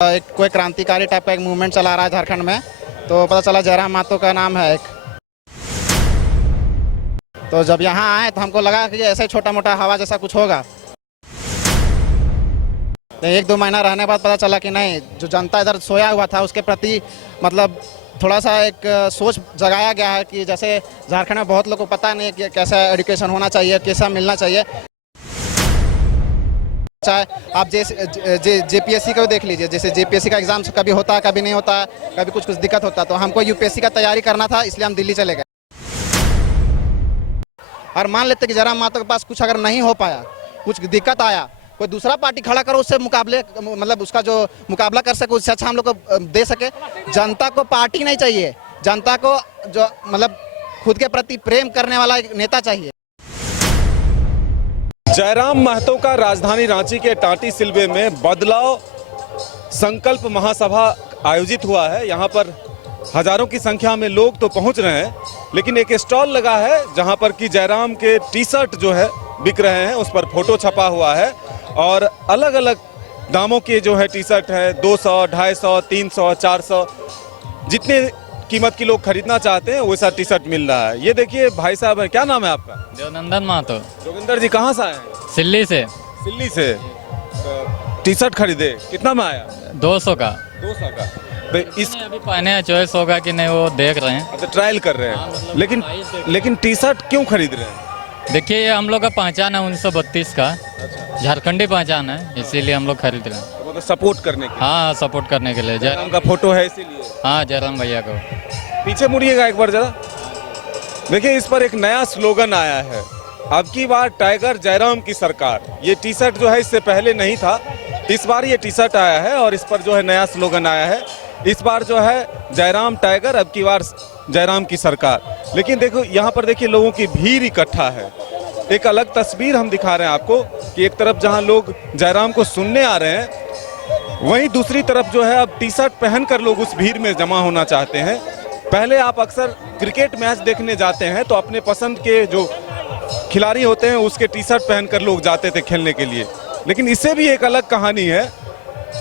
कोई क्रांतिकारी टाइप का एक मूवमेंट चला रहा है झारखंड में, तो पता चला जयराम महतो का नाम है एक। तो जब यहाँ आए तो हमको लगा कि ऐसे छोटा मोटा हवा जैसा कुछ होगा। तो 1-2 महीना रहने बाद पता चला कि नहीं, जो जनता इधर सोया हुआ था उसके प्रति मतलब थोड़ा सा एक सोच जगाया गया है कि जैसे झारखंड में बहुत लोगों को पता नहीं कि कैसा एजुकेशन होना चाहिए, कैसा मिलना चाहिए। चाहे आप जेपीएससी को देख लीजिए, जैसे जेपीएससी का एग्जाम कभी होता है कभी नहीं होता है, कभी कुछ दिक्कत होता है। तो हमको यूपीएससी का तैयारी करना था, इसलिए हम दिल्ली चले गए। और मान लेते कि जयराम महतो के पास कुछ अगर नहीं हो पाया, कुछ दिक्कत आया, कोई दूसरा पार्टी खड़ा करो, उससे मुकाबले मतलब उसका जो मुकाबला कर सके, उससे अच्छा हम लोग को दे सके। जनता को पार्टी नहीं चाहिए, जनता को जो मतलब खुद के प्रति प्रेम करने वाला एक नेता चाहिए। जयराम महतो का राजधानी रांची के टाटी सिलवे में बदलाव संकल्प महासभा आयोजित हुआ है। यहाँ पर हजारों की संख्या में लोग तो पहुँच रहे हैं, लेकिन एक स्टॉल लगा है जहाँ पर कि जयराम के टी शर्ट जो है बिक रहे हैं, उस पर फोटो छपा हुआ है और अलग अलग दामों के जो है टी शर्ट है, 200, 250, 300, 400, जितने कीमत की लोग खरीदना चाहते हैं वैसा टी शर्ट मिल रहा है। ये देखिए भाई साहब है, क्या नाम है आपका? देवनंदन महतो। जोगिंदर जी कहाँ से आए हैं? सिल्ली से। सिल्ली से टी शर्ट खरीदे, कितना में आया? 200 का। 200 का। तो इस अभी पहने हैं, चॉइस होगा कि नहीं वो देख रहे हैं। अच्छा, ट्रायल कर रहे हैं। मतलब लेकिन टी शर्ट क्यों खरीद रहे हैं? देखिए ये हम लोग का पहचान है 1932 का, झारखंडी पहचान है, इसीलिए हम लोग खरीद रहे हैं। मतलब सपोर्ट करने के? हाँ, सपोर्ट करने के लिए। जयराम का फोटो है इसीलिए? हाँ, जयराम भैया को। पीछे मुड़िएगा एक बार जरा। देखिए इस पर एक नया स्लोगन आया है, अब की बार टाइगर जयराम की सरकार। ये टी शर्ट जो है इससे पहले नहीं था, इस बार ये टी शर्ट आया है और इस पर जो है नया स्लोगन आया है। इस बार जो है जयराम टाइगर, अब की बार जयराम की सरकार। लेकिन देखो यहाँ पर देखिए लोगों की भीड़ इकट्ठा है। एक अलग तस्वीर हम दिखा रहे हैं आपको कि एक तरफ जहाँ लोग जयराम को सुनने आ रहे हैं, वहीं दूसरी तरफ जो है अब टी शर्ट पहनकर लोग उस भीड़ में जमा होना चाहते हैं। पहले आप अक्सर क्रिकेट मैच देखने जाते हैं तो अपने पसंद के जो खिलाड़ी होते हैं उसके टी शर्ट पहनकर लोग जाते थे खेलने के लिए, लेकिन इससे भी एक अलग कहानी है।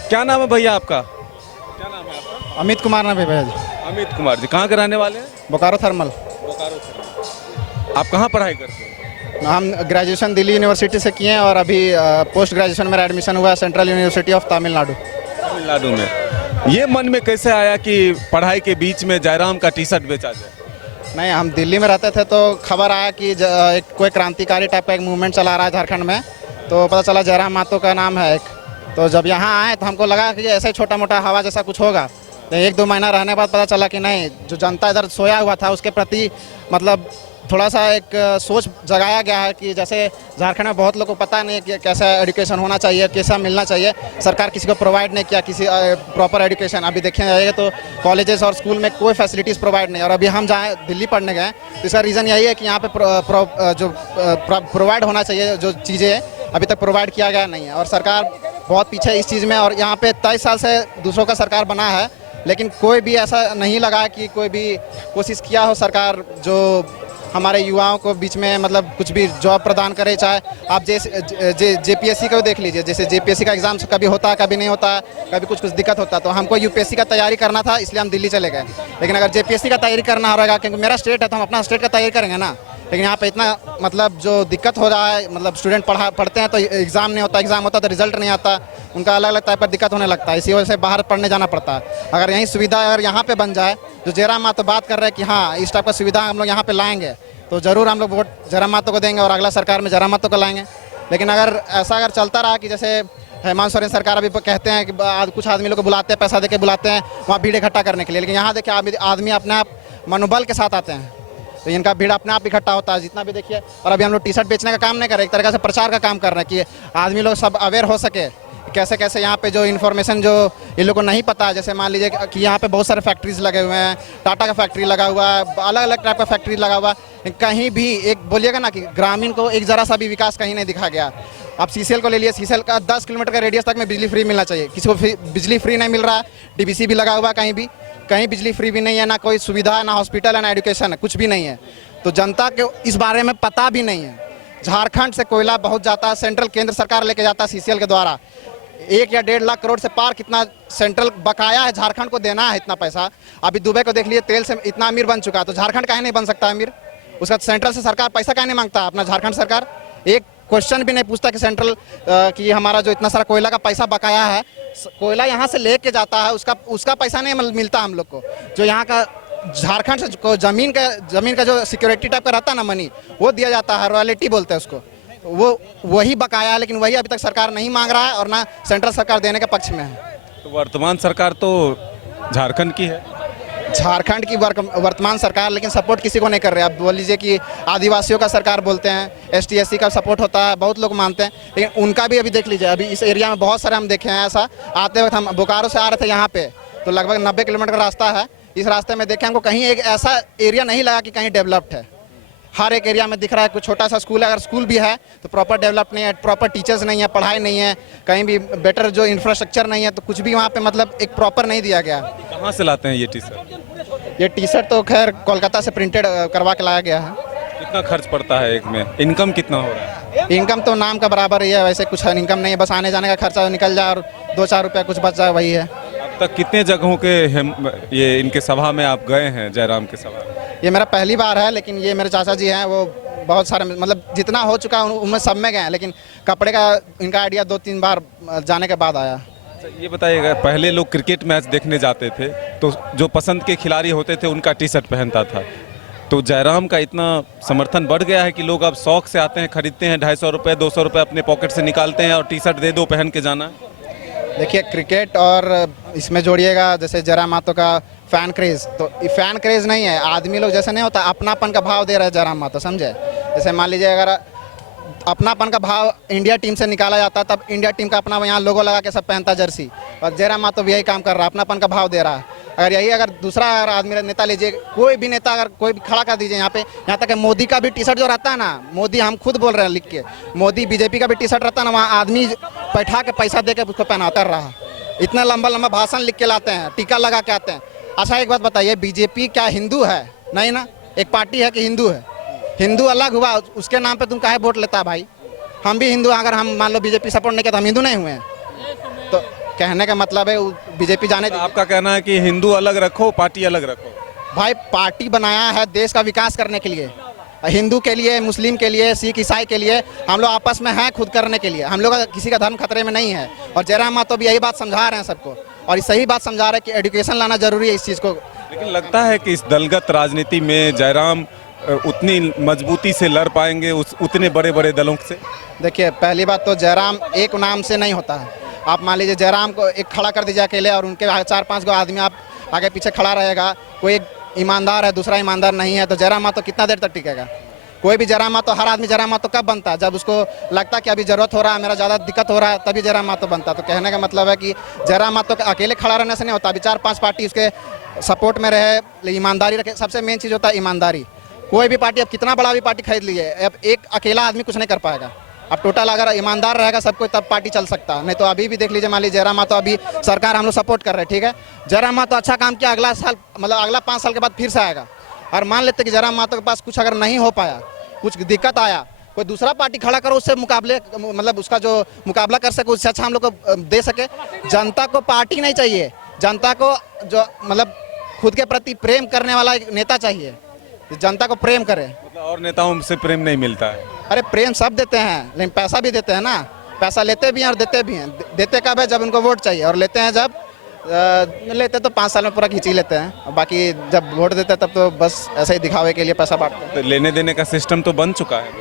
क्या नाम है भैया आपका? क्या नाम है आपका? अमित कुमार नाम है भैया जी। अमित कुमार जी, कहाँ के रहने वाले हैं? बोकारो थर्मल। बोकारो थर्मल। आप कहाँ पढ़ाई करते हैं? हम ग्रेजुएशन दिल्ली यूनिवर्सिटी से किए हैं और अभी पोस्ट ग्रेजुएशन मेरा एडमिशन हुआ है central university of Tamil Nadu. Tamil Nadu में। ये मन में कैसे आया कि पढ़ाई के बीच में जयराम का टी शर्ट बेचा जाए? नहीं, हम दिल्ली में रहते थे तो खबर आया कि कोई क्रांतिकारी टाइप का एक मूवमेंट चला रहा है झारखंड में, तो पता चला जयराम महतो का नाम है एक। तो जब यहाँ आए तो हमको लगा कि ऐसे छोटा मोटा हवा जैसा कुछ होगा। तो 1-2 महीना रहने बाद पता चला कि नहीं, जो जनता इधर सोया हुआ था उसके प्रति मतलब थोड़ा सा एक सोच जगाया गया है कि जैसे झारखंड में बहुत लोगों को पता नहीं कि कैसा एजुकेशन होना चाहिए, कैसा मिलना चाहिए। सरकार किसी को प्रोवाइड नहीं किया किसी प्रॉपर एजुकेशन। अभी देखने जाइए तो कॉलेजेस और स्कूल में कोई फैसिलिटीज़ प्रोवाइड नहीं। और अभी हम जहाँ दिल्ली पढ़ने गए तो इसका रीज़न यही है कि यहाँ पे जो प्रोवाइड होना चाहिए जो चीज़ें अभी तक प्रोवाइड किया गया नहीं है। और सरकार बहुत पीछे इस चीज़ में, और यहाँ पे 23 साल से दूसरों का सरकार बना है, लेकिन कोई भी ऐसा नहीं लगा कि कोई भी कोशिश किया हो सरकार जो हमारे युवाओं को बीच में मतलब कुछ भी जॉब प्रदान करे। चाहे आप जेपीएससी को देख लीजिए, जैसे जेपीएससी का एग्जाम कभी होता है कभी नहीं होता है, कभी कुछ दिक्कत होता है। तो हमको यूपीएससी का तैयारी करना था, इसलिए हम दिल्ली चले गए। लेकिन अगर जेपीएससी का तैयारी करना रहेगा, क्योंकि मेरा स्टेट है तो हम अपना स्टेट का तैयारी करेंगे ना। लेकिन यहाँ पे इतना मतलब जो दिक्कत हो रहा है, मतलब स्टूडेंट पढ़ते हैं तो एग्ज़ाम नहीं होता, एग्ज़ाम होता तो रिजल्ट नहीं आता, उनका अलग अलग टाइप का दिक्कत होने लगता है। इसी वजह से बाहर पढ़ने जाना पड़ता है। अगर यही सुविधा अगर यहाँ पे बन जाए, जो जयराम महतो बात कर रहे हैं कि हाँ इस टाइप का सुविधा हम लोग यहाँ पे लाएंगे, तो ज़रूर हम लोग वोट जयराम महतो को देंगे और अगला सरकार में जयराम महतो को लाएंगे। लेकिन अगर ऐसा अगर चलता रहा कि जैसे हेमंत सोरेन सरकार अभी कहते हैं कि कुछ आदमी लोग को बुलाते हैं, पैसा देके बुलाते हैं वहाँ भीड़ इकट्ठा करने के लिए, लेकिन यहाँ देखिए आदमी अपने आप मनोबल के साथ आते हैं, तो इनका भीड़ अपने आप इकट्ठा होता है जितना भी देखिए। और अभी हम लोग टी शर्ट बेचने का काम नहीं कर रहे, एक तरह से प्रचार का काम कर रहे हैं कि आदमी लोग सब अवेयर हो सके कैसे कैसे यहाँ पे जो इन्फॉर्मेशन जो इन लोगों को नहीं पता। जैसे मान लीजिए कि यहाँ पे बहुत सारे फैक्ट्रीज लगे हुए हैं, टाटा का फैक्ट्री लगा हुआ है, अलग अलग टाइप का फैक्ट्री लगा हुआ है, कहीं भी एक बोलिएगा ना कि ग्रामीण को एक ज़रा सा भी विकास कहीं नहीं दिखा गया। आप सीसीएल को ले लिए, सीसीएल का 10 किलोमीटर का रेडियस तक में बिजली फ्री मिलना चाहिए, किसी को बिजली फ्री नहीं मिल रहा है। डीबीसी भी लगा हुआ, कहीं बिजली फ्री भी नहीं है, ना कोई सुविधा है, ना हॉस्पिटल है, ना एजुकेशन है, कुछ भी नहीं है। तो जनता को इस बारे में पता भी नहीं है। झारखंड से कोयला बहुत जाता है, सेंट्रल केंद्र सरकार लेके जाता है सीसीएल के द्वारा। 1 या 1.5 लाख करोड़ से पार कितना सेंट्रल बकाया है, झारखंड को देना है इतना पैसा। अभी दुबई को देख लीजिए, तेल से इतना अमीर बन चुका है, तो झारखंड काहे नहीं बन सकता अमीर? उसका सेंट्रल से सरकार पैसा काहे नहीं मांगता अपना झारखंड सरकार? एक क्वेश्चन भी नहीं पूछता कि सेंट्रल कि हमारा जो इतना सारा कोयला का पैसा बकाया है, कोयला यहाँ से लेके जाता है, उसका पैसा नहीं मिलता हम लोग को। जो यहाँ का झारखंड से को जमीन का जो सिक्योरिटी टाइप का रहता है ना, मनी, वो दिया जाता है, रॉयल्टी बोलते हैं उसको, वो वही बकाया है। लेकिन वही अभी तक सरकार नहीं मांग रहा है और ना सेंट्रल सरकार देने के पक्ष में है। तो वर्तमान सरकार तो झारखंड की है, झारखंड की वर्तमान सरकार, लेकिन सपोर्ट किसी को नहीं कर रहे। अब बोल लीजिए कि आदिवासियों का सरकार बोलते हैं, ST SC का सपोर्ट होता है, बहुत लोग मानते हैं, लेकिन उनका भी अभी देख लीजिए। अभी इस एरिया में बहुत सारे हम देखे हैं ऐसा, आते वक्त हम बोकारो से आ रहे थे यहाँ पे, तो लगभग 90 किलोमीटर का रास्ता है। इस रास्ते में देखे हमको कहीं एक ऐसा एरिया नहीं लगा कि कहीं डेवलप्ड है। हर एक एरिया में दिख रहा है कुछ छोटा सा स्कूल है, अगर स्कूल भी है तो प्रॉपर डेवलप नहीं है, प्रॉपर टीचर्स नहीं है, पढ़ाई नहीं है, कहीं भी बेटर जो इंफ्रास्ट्रक्चर नहीं है, तो कुछ भी वहाँ पे मतलब एक प्रॉपर नहीं दिया गया। कहाँ से लाते हैं ये टी-शर्ट? ये टी-शर्ट तो खैर कोलकाता से प्रिंटेड करवा के लाया गया है। कितना खर्च पड़ता है एक में? इनकम कितना हो रहा है? इनकम तो नाम का बराबर ही है, वैसे कुछ इनकम नहीं है, बस आने जाने का खर्चा निकल जाए और 2-4 रुपया कुछ बच जाए, वही है। अब तक कितने जगहों के ये इनके सभा में आप गए हैं, जयराम के सभा में? ये मेरा पहली बार है, लेकिन ये मेरे चाचा जी हैं, वो बहुत सारे मतलब जितना हो चुका है उनमें सब में गए हैं, लेकिन कपड़े का इनका आइडिया 2-3 बार जाने के बाद आया। अच्छा, ये बताइएगा, पहले लोग क्रिकेट मैच देखने जाते थे तो जो पसंद के खिलाड़ी होते थे उनका टी-शर्ट पहनता था, तो जयराम का इतना समर्थन बढ़ गया है कि लोग अब शौक से आते हैं, खरीदते हैं, 250 रुपये 200 रुपये अपने पॉकेट से निकालते हैं और टी-शर्ट दे दो पहन के जाना। देखिए, क्रिकेट और इसमें जोड़िएगा जैसे जयराम मातो का फैन क्रेज, तो फैन क्रेज नहीं है, आदमी लोग जैसे नहीं होता अपनापन का भाव दे रहे हैं जयराम मातो, समझे? जैसे मान लीजिए अगर अपनापन का भाव इंडिया टीम से निकाला जाता तब इंडिया टीम का अपना यहाँ लोगो लगा के सब पहनता जर्सी, और जयराम मातो भी यही काम कर रहा है, अपनापन का भाव दे रहा है। अगर दूसरा आदमी नेता लीजिए, कोई भी नेता अगर कोई भी खड़ा कर दीजिए यहाँ पे, यहाँ तक मोदी का भी टी-शर्ट जो रहता है ना, मोदी हम खुद बोल रहे हैं लिख के, मोदी BJP का भी टी-शर्ट रहता है ना, वहाँ आदमी बैठा के पैसा दे के उसको पहनाता रहा। इतना लंबा लंबा भाषण लिख के लाते हैं, टीका लगा के आते हैं। अच्छा एक बात बताइए, BJP क्या हिंदू है? नहीं ना, एक पार्टी है कि हिंदू है? हिंदू अलग हुआ, उसके नाम पे तुम काहे वोट लेता है भाई? हम भी हिंदू, अगर हम मान लो BJP सपोर्ट नहीं किया तो हम हिंदू नहीं हुए हैं? तो कहने का मतलब है BJP जाने दीजिए। आपका कहना है कि हिंदू अलग रखो, पार्टी अलग रखो? भाई पार्टी बनाया है देश का विकास करने के लिए, हिंदू के लिए, मुस्लिम के लिए, सिख ईसाई के लिए, हम लोग आपस में हैं खुद करने के लिए, हम लोग का किसी का धर्म खतरे में नहीं है। और जयराम मातो भी यही बात समझा रहे हैं सबको, और सही बात समझा रहे हैं कि एजुकेशन लाना जरूरी है इस चीज़ को। लेकिन लगता है कि इस दलगत राजनीति में जयराम उतनी मजबूती से लड़ पाएंगे उतने बड़े बड़े दलों से? देखिए, पहली बात तो जयराम एक नाम से नहीं होता है। आप मान लीजिए जयराम को एक खड़ा कर दीजिए अकेले, और उनके 4-5 गो आदमी आप आगे पीछे खड़ा रहेगा, कोई एक ईमानदार है दूसरा ईमानदार नहीं है, तो जयराम मातो कितना देर तक टिकेगा? कोई भी जयराम मातो, हर आदमी जयराम मातो कब बनता है? जब उसको लगता है कि अभी जरूरत हो रहा है, मेरा ज़्यादा दिक्कत हो रहा है, तभी जयराम मातो बनता है। तो कहने का मतलब है कि जयराम मातो अकेले खड़ा रहने से नहीं होता, अभी 4-5 पार्टी उसके सपोर्ट में रहे, ईमानदारी रखे। सबसे मेन चीज़ होता है ईमानदारी। कोई भी पार्टी, अब कितना बड़ा भी पार्टी खरीद लीजिए, अब एक अकेला आदमी कुछ नहीं कर पाएगा। अब टोटल अगर ईमानदार रहेगा सबको तब पार्टी चल सकता है, नहीं तो अभी भी देख लीजिए, मान लीजिए जयराम मातो अभी सरकार हम लोग सपोर्ट कर रहे हैं, ठीक है, जयराम मातो अच्छा काम किया, अगला साल मतलब अगला 5 साल के बाद फिर से आएगा। और मान लेते कि जयराम मातो के पास कुछ अगर नहीं हो पाया, कुछ दिक्कत आया, कोई दूसरा पार्टी खड़ा करो, उससे मुकाबले मतलब उसका जो मुकाबला कर सके, उससे अच्छा हम लोग को दे सके। जनता को पार्टी नहीं चाहिए, जनता को जो मतलब खुद के प्रति प्रेम करने वाला एक नेता चाहिए, जनता को प्रेम करे। और नेताओं से प्रेम नहीं मिलता है? अरे प्रेम सब देते हैं, लेकिन पैसा भी देते हैं ना, पैसा लेते भी हैं और देते भी हैं। देते कब है? जब उनको वोट चाहिए, और लेते हैं जब लेते तो 5 साल में पूरा खींच ही लेते हैं, और बाकी जब वोट देते हैं तब तो बस ऐसे ही दिखावे के लिए पैसा बांटते हैं। तो लेने देने का सिस्टम तो बन चुका है।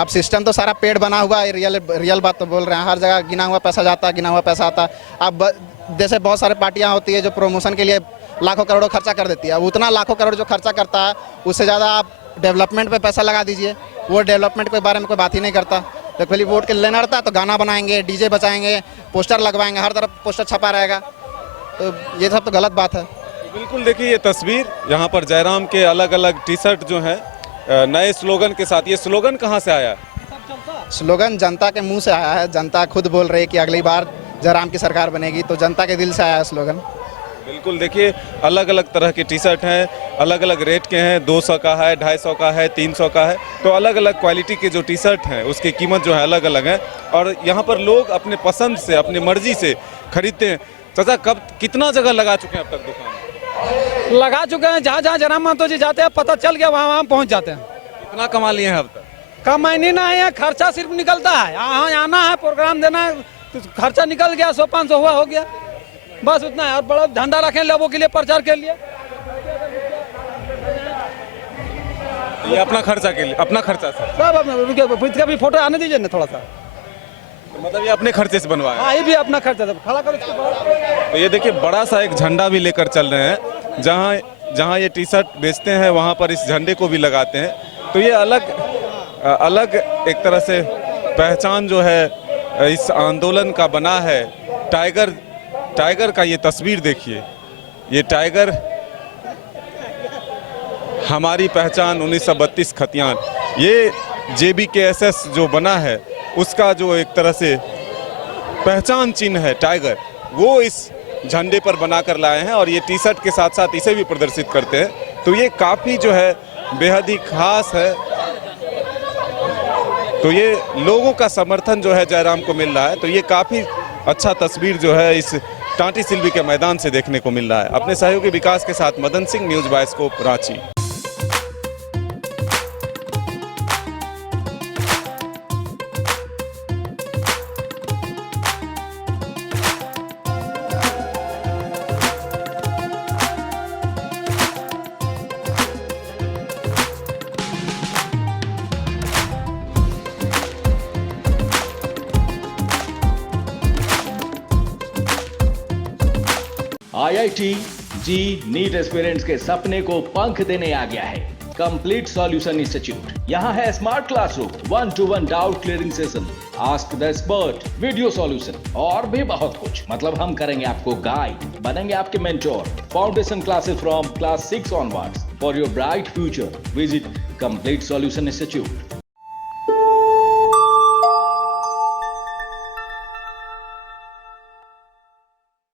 अब सिस्टम तो सारा पेड़ बना हुआ है, रियल बात तो बोल रहे हैं, हर जगह गिना हुआ पैसा जाता है, गिना हुआ पैसा आता है। अब जैसे बहुत सारे पार्टियाँ होती है जो प्रमोशन के लिए लाखों करोड़ों खर्चा कर देती है, अब उतना लाखों करोड़ जो खर्चा करता है उससे ज़्यादा आप डेवलपमेंट पे पैसा लगा दीजिए, वो डेवलपमेंट के बारे में कोई बात ही नहीं करता। तो खाली वोट के लेना रहता है तो गाना बनाएंगे, डीजे बजाएंगे, पोस्टर लगवाएंगे, हर तरफ पोस्टर छपा रहेगा, तो ये सब तो गलत बात है। तो बिल्कुल देखिए ये तस्वीर, यहाँ पर जयराम के अलग अलग टी-शर्ट जो हैं नए स्लोगन के साथ। ये स्लोगन कहाँ से आया? स्लोगन जनता के मुंह से आया है, जनता खुद बोल रही है कि अगली बार जयराम की सरकार बनेगी, तो जनता के दिल से आया है स्लोगन। बिल्कुल, देखिए अलग अलग तरह के टी शर्ट हैं, अलग अलग रेट के हैं, 200 का है, 250 का है, 300 का है। तो अलग अलग क्वालिटी के जो टी शर्ट हैं उसकी कीमत जो है अलग अलग है और यहाँ पर लोग अपने पसंद से, अपनी मर्जी से खरीदते हैं। चाचा कब कितना जगह लगा चुके हैं अब तक दुकान? लगा चुके हैं, जहाँ जहाँ जयराम महतो जी जाते हैं पता चल गया, वहाँ वहाँ पहुँच जाते हैं। कितना कमा लिए हैं अब तक? कमाई ना है, खर्चा सिर्फ निकलता है। यहाँ आना है, प्रोग्राम देना है, तो खर्चा निकल गया, 100-500 हुआ हो गया, बस उतना है। और बड़ा झंडा रखें लोगों के लिए, प्रचार के लिए। ये अपना खर्चा के लिए, अपना खर्चा सर? सब अपना, इसका भी फोटो आने दीजिए ना थोड़ा सा। मतलब ये अपने खर्चे से बनवाया? हाँ, ये भी अपना खर्चा था। खड़ा करो इसके बाद। तो ये देखिए बड़ा सा एक झंडा भी लेकर चल रहे हैं, जहाँ जहाँ ये टी शर्ट बेचते हैं वहाँ पर इस झंडे को भी लगाते हैं। तो ये अलग एक तरह से पहचान जो है इस आंदोलन का बना है। टाइगर का ये तस्वीर देखिए, ये टाइगर हमारी पहचान 1932 खतियान, ये JBKSS जो बना है उसका जो एक तरह से पहचान चिन्ह है टाइगर, वो इस झंडे पर बनाकर लाए हैं और ये टी शर्ट के साथ साथ इसे भी प्रदर्शित करते हैं। तो ये काफ़ी जो है बेहद ही खास है। तो ये लोगों का समर्थन जो है जयराम को मिल रहा है। तो ये काफ़ी अच्छा तस्वीर जो है इस टाटी सिल्वी के मैदान से देखने को मिल रहा है। अपने सहयोगी विकास के साथ Madan Singh, news bioscope, Ranchi. IIT जी नीट एस्पिरेंट्स के सपने को पंख देने आ गया है कंप्लीट सॉल्यूशन इंस्टीट्यूट। यहाँ है smart classroom, 1-to-1 doubt clearing session, ask the expert, video solution और भी बहुत कुछ। मतलब हम करेंगे आपको गाइड, बनेंगे आपके mentor. Foundation classes from class 6 onwards for your bright future. Visit complete solution institute.